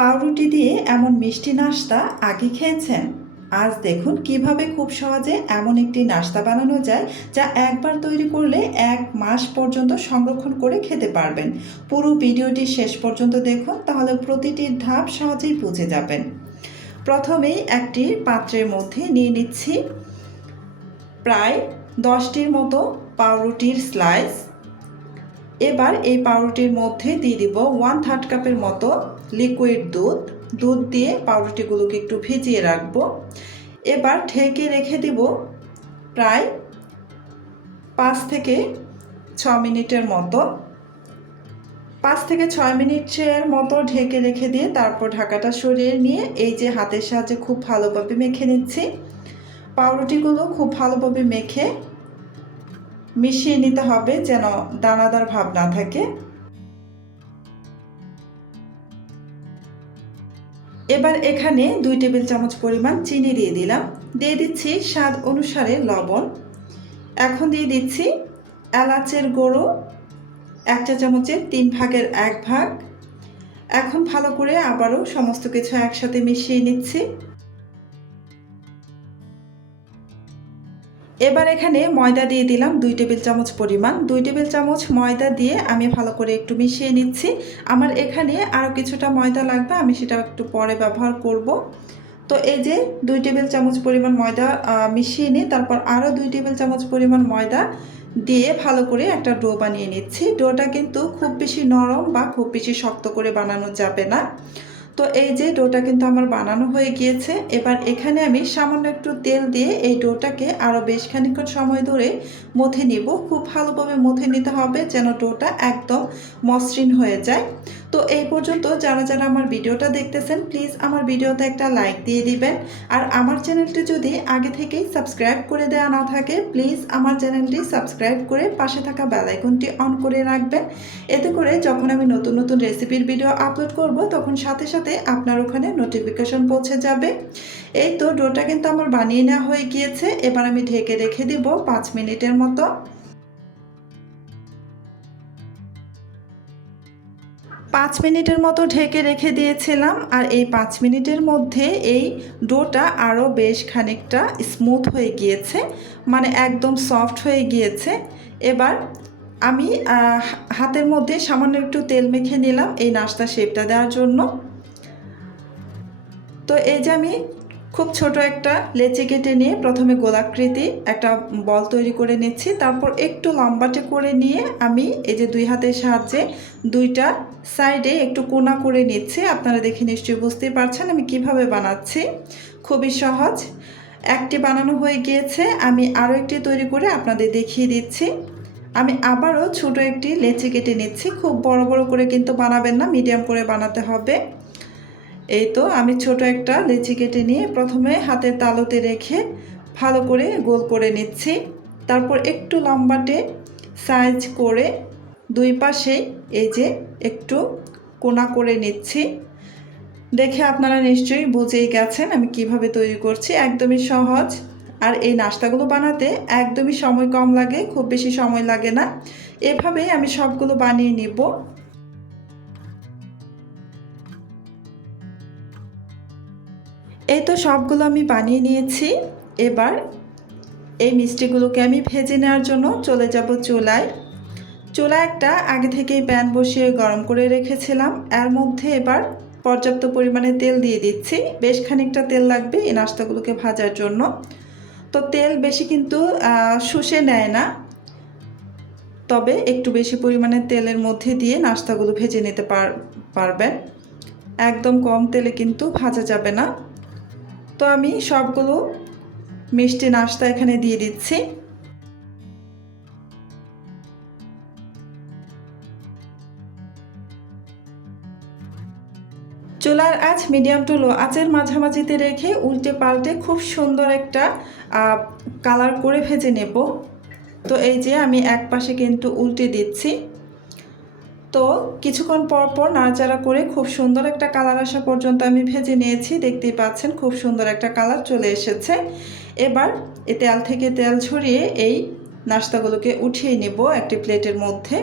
পাউরুটি দিয়ে এমন মিষ্টি নাস্তা আগে খেয়েছেন? আজ দেখুন কিভাবে খুব সহজে এমন একটি নাস্তা বানানো যায় যা একবার তৈরি করলে 1 মাস পর্যন্ত সংরক্ষণ করে খেতে পারবেন। পুরো ভিডিওটি শেষ পর্যন্ত দেখুন, তাহলে প্রতিটি ধাপ সহজেই বুঝে যাবেন। প্রথমেই একটি পাত্রের মধ্যে নিয়ে নিচ্ছি প্রায় 10টির মতো পাউরুটির স্লাইস। এবার এই পাউরুটির মধ্যে দিয়ে দিব 1/3 কাপের মতো লিকুইড দুধ দিয়ে পাউরুটিগুলোকে একটু ভিজিয়ে রাখবো। এবার ঢেকে রেখে দিব প্রায় 5 থেকে 6 মিনিটের মতো। 5 থেকে 6 মিনিটের মতো ঢেকে রেখে দিয়ে তারপর ঢাকাটা সরিয়ে নিয়ে এই যে হাতের সাহায্যে খুব ভালোভাবে মেখে নিচ্ছি। পাউরুটিগুলো খুব ভালোভাবে মেখে মিশিয়ে নিতে হবে যেন দানাদার ভাব না থাকে। এবার এখানে 2 টেবিল চামচ পরিমাণ চিনি দিয়ে দিলাম, দিয়ে দিচ্ছি স্বাদ অনুসারে লবণ। এখন দিয়ে দিচ্ছি এলাচের গুঁড়ো 1 চা চামচের 3 ভাগের 1 ভাগ। এখন ভালো করে আবারও সমস্ত কিছু একসাথে মিশিয়ে নিচ্ছি। এবার এখানে ময়দা দিয়ে দিলাম 2 টেবিল চামচ পরিমাণ। 2 টেবিল চামচ ময়দা দিয়ে আমি ভালো করে একটু মিশিয়ে নিচ্ছি। আমার এখানে আরও কিছুটা ময়দা লাগবে, আমি সেটা একটু পরে ব্যবহার করব। তো এই যে 2 টেবিল চামচ পরিমাণ ময়দা মিশিয়ে নিয়ে তারপর আরও 2 টেবিল চামচ পরিমাণ ময়দা দিয়ে ভালো করে একটা ডো বানিয়ে নিচ্ছি। ডোটা কিন্তু খুব বেশি নরম বা খুব বেশি শক্ত করে বানানো যাবে না। তো এই যে ডোটা কিন্তু আমার বানানো হয়ে গিয়েছে। এবার এখানে আমি সামান্য একটু তেল দিয়ে এই ডোটাকে আরও বেশ খানিকক্ষণ সময় ধরে মথে নিব। খুব ভালোভাবে মথে নিতে হবে যেন ডোটা একদম মসৃণ হয়ে যায়। তো এই পর্যন্ত যারা যারা আমার ভিডিওটা দেখতেছেন প্লিজ আমার ভিডিওতে একটা লাইক দিয়ে দিবেন। আর আমার চ্যানেলটি যদি আগে থেকেই সাবস্ক্রাইব করে দেওয়া না থাকে প্লিজ আমার চ্যানেলটি সাবস্ক্রাইব করে পাশে থাকা বেল আইকনটি অন করে রাখবেন। এতে করে যখন আমি নতুন নতুন রেসিপির ভিডিও আপলোড করব তখন সাথে সাথে আপনার ওখানে নোটিফিকেশন পৌঁছে যাবে। এই তো ডোটা কিন্তু আমার বানিয়ে নেওয়া হয়ে গিয়েছে। এবার আমি ঢেকে রেখে দিব 5 মিনিটের মতো। 5 মিনিটের মতো ঢেকে রেখে দিয়েছিলাম, আর এই 5 মিনিটের মধ্যে এই ডোটা আরও বেশ খানিকটা স্মুথ হয়ে গিয়েছে, মানে একদম সফট হয়ে গিয়েছে। এবার আমি হাতের মধ্যে সামান্য একটু তেল মেখে নিলাম এই নাস্তা শেপটা দেওয়ার জন্য। তো এই যে আমি খুব ছোট একটা লেচি কেটে নিয়ে প্রথমে গোলাকৃতি একটা বল তৈরি করে নিচ্ছি, তারপর একটু লম্বাটে করে নিয়ে আমি এই যে 2 হাতের সাহায্যে 2টা সাইডে একটু কোনা করে নিচ্ছি। আপনারা দেখে নিশ্চয়ই বুঝতেই পারছেন আমি কিভাবে বানাচ্ছি। খুবই সহজ। একটি বানানো হয়ে গিয়েছে, আমি আরও একটি তৈরি করে আপনাদের দেখিয়ে দিচ্ছি। আমি আবারও ছোট একটি লেচি কেটে নিচ্ছি। খুব বড় বড় করে কিন্তু বানাবেন না, মিডিয়াম করে বানাতে হবে। এই তো আমি ছোট একটা লেচি কেটে নিয়ে প্রথমে হাতের তালুতে রেখে ভালো করে গোল করে নিচ্ছি। তারপর একটু লম্বাটে সাইজ করে 2 পাশেই এই যে একটু কোনা করে নিচ্ছি। দেখে আপনারা নিশ্চয়ই বুঝেই গেছেন আমি কিভাবে তৈরি করছি। একদমই সহজ, আর এই নাস্তাগুলো বানাতে একদমই সময় কম লাগে, খুব বেশি সময় লাগে না। এভাবেই আমি সবগুলো বানিয়ে নিব। এই তো সবগুলো আমি বানিয়ে নিয়েছি। এবার এই মিষ্টিগুলোকে আমি ভেজে নেওয়ার জন্য চলে যাব চুলায়। চুলায় একটা আগে থেকেই প্যান বসিয়ে গরম করে রেখেছিলাম। এর মধ্যে এবার পর্যাপ্ত পরিমাণে তেল দিয়ে দিচ্ছি। বেশ খানিকটা তেল লাগবে এই নাস্তাগুলোকে ভাজার জন্য। তো তেল বেশি কিন্তু শুষে নেয় না, তবে একটু বেশি পরিমাণে তেলের মধ্যে দিয়ে নাস্তাগুলো ভেজে নিতে পারবেন। একদম কম তেলে কিন্তু ভাজা যাবে না। তো আমি সবগুলো মিষ্টি নাস্তা এখানে দিয়ে দিচ্ছি। চুলার আঁচ মিডিয়াম টু লো আঁচের মাঝামাঝিতে রেখে উল্টে পাল্টে খুব সুন্দর একটা কালার করে ভেজে নেব। তো এই যে আমি এক পাশে কিন্তু উল্টে দিচ্ছি। তো কিছুক্ষণ পর পর নাড়াচাড়া করে খুব সুন্দর একটা কালার আসা পর্যন্ত আমি ভেজে নিয়েছি। দেখতেই পাচ্ছেন খুব সুন্দর একটা কালার চলে এসেছে। এবার এই তেল থেকে তেল ঝরিয়ে এই নাস্তাগুলোকে উঠিয়ে নেব একটি প্লেটের মধ্যে।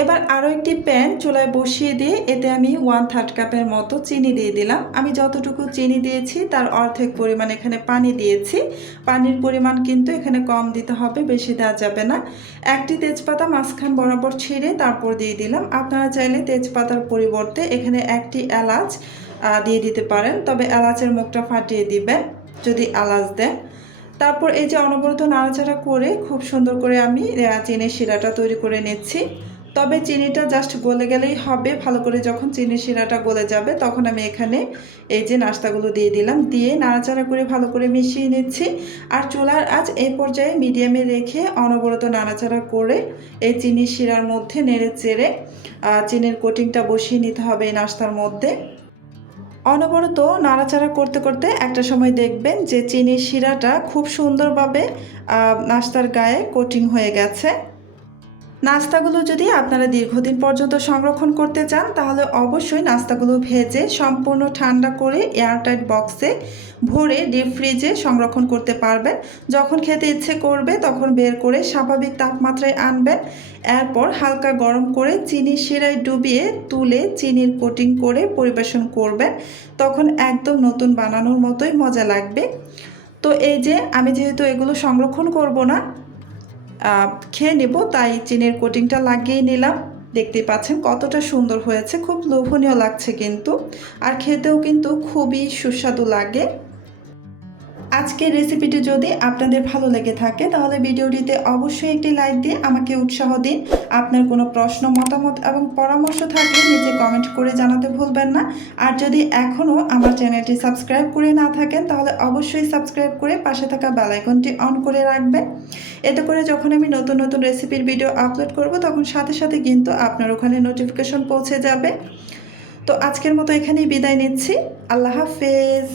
এবার আরও একটি প্যান চুলায় বসিয়ে দিয়ে এতে আমি 1/3 কাপের মতো চিনি দিয়ে দিলাম। আমি যতটুকু চিনি দিয়েছি তার অর্ধেক পরিমাণ এখানে পানি দিয়েছি। পানির পরিমাণ কিন্তু এখানে কম দিতে হবে, বেশি দেওয়া যাবে না। একটি তেজপাতা মাঝখান বরাবর ছিঁড়ে তারপর দিয়ে দিলাম। আপনারা চাইলে তেজপাতার পরিবর্তে এখানে একটি এলাচ দিয়ে দিতে পারেন, তবে এলাচের মুখটা ফাটিয়ে দিবেন যদি এলাচ দেন। তারপর এই যে অনবরত নাড়াচাড়া করে খুব সুন্দর করে আমি চিনির শিরাটা তৈরি করে নিচ্ছি। তবে চিনিটা জাস্ট গলে গেলেই হবে। ভালো করে যখন চিনির শিরাটা গলে যাবে তখন আমি এখানে এই যে নাস্তাগুলো দিয়ে দিলাম, দিয়ে নাড়াচাড়া করে ভালো করে মিশিয়ে নিচ্ছি। আর চুলার আঁচ এই পর্যায়ে মিডিয়ামে রেখে অনবরত নাড়াচাড়া করে এই চিনির শিরার মধ্যে নেড়ে চেড়ে চিনির কোটিংটা বসিয়ে নিতে হবে এই নাস্তার মধ্যে। অনবরত নাড়াচাড়া করতে করতে একটা সময় দেখবেন যে চিনির শিরাটা খুব সুন্দরভাবে নাস্তার গায়ে কোটিং হয়ে গেছে। নাস্তাগুলো যদি আপনারা দীর্ঘদিন পর্যন্ত সংরক্ষণ করতে চান তাহলে অবশ্যই নাস্তাগুলো ভেজে সম্পূর্ণ ঠান্ডা করে এয়ারটাইট বক্সে ভরে ডিপ ফ্রিজে সংরক্ষণ করতে পারবেন। যখন খেতে ইচ্ছে করবে তখন বের করে স্বাভাবিক তাপমাত্রায় আনবেন। এরপর হালকা গরম করে চিনির শিরায় ডুবিয়ে তুলে চিনির কোটিং করে পরিবেশন করবেন। তখন একদম নতুন বানানোর মতোই মজা লাগবে। তো এই যে আমি যেহেতু এগুলো সংরক্ষণ করব না, খেয়ে নেব, তাই চিনির কোটিংটা লাগিয়ে নিলাম। দেখতেই পাচ্ছেন কতটা সুন্দর হয়েছে, খুব লোভনীয় লাগছে কিন্তু, আর খেতেও কিন্তু খুবই সুস্বাদু লাগে। আজকের রেসিপিটি যদি আপনাদের ভালো লেগে থাকে তাহলে ভিডিওটিতে অবশ্যই একটি লাইক দিয়ে আমাকে উৎসাহ দিন। আপনার কোনো প্রশ্ন, মতামত এবং পরামর্শ থাকলে নিচে কমেন্ট করে জানাতে ভুলবেন না। আর যদি এখনও আমার চ্যানেলটি সাবস্ক্রাইব করে না থাকেন তাহলে অবশ্যই সাবস্ক্রাইব করে পাশে থাকা বেল আইকনটি অন করে রাখবেন। এতে করে যখন আমি নতুন নতুন রেসিপির ভিডিও আপলোড করব তখন সাথে সাথে কিন্তু আপনার ওখানে নোটিফিকেশন পৌঁছে যাবে। তো আজকের মতো এখানেই বিদায় নিচ্ছি। আল্লাহ হাফেজ।